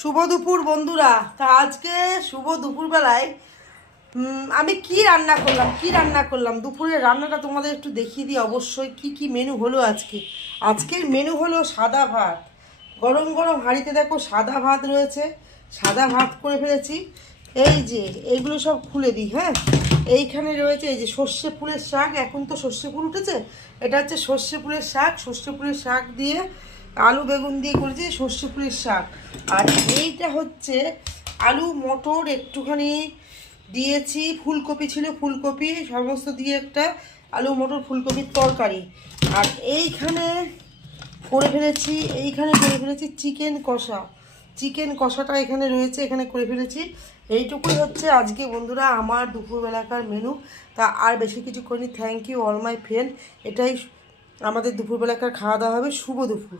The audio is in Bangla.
শুভ দুপুর বন্ধুরা। তা আজকে শুভ দুপুরবেলায় আমি কি রান্না করলাম দুপুরের রান্নাটা তোমাদের একটু দেখিয়ে দিই। অবশ্যই কি কি মেনু হলো আজকের মেনু হলো সাদা ভাত। গরম গরম হাঁড়িতে দেখো সাদা ভাত রয়েছে, সাদা ভাত করে ফেলেছি। এই যে এইগুলো সব খুলে দিই, হ্যাঁ। এইখানে রয়েছে এই যে সর্ষে ফুলের শাক, এখন তো সর্ষে ফুল উঠেছে। এটা হচ্ছে সর্ষে ফুলের শাক, সর্ষে ফুলের শাক দিয়ে আলু বেগুন দিয়ে করেছি সর্ষে ফুলের শাক। আর এইটা হচ্ছে আলু মটর একটুখানি দিয়েছি, ফুলকপি ছিল ফুলকপি সমস্ত দিয়ে একটা আলু মটর ফুলকপির তরকারি। আর এইখানে করে ফেলেছি চিকেন কষা। চিকেন কষাটা এখানে রয়েছে, এখানে করে ফেলেছি। এইটুকুই হচ্ছে আজকে বন্ধুরা আমার দুপুরবেলাকার মেনু। তা আর বেশি কিছু করিনি। Thank you all my friend. এটাই আমাদের দুপুরবেলাকার খাওয়া দাওয়া হবে। শুভ দুপুর।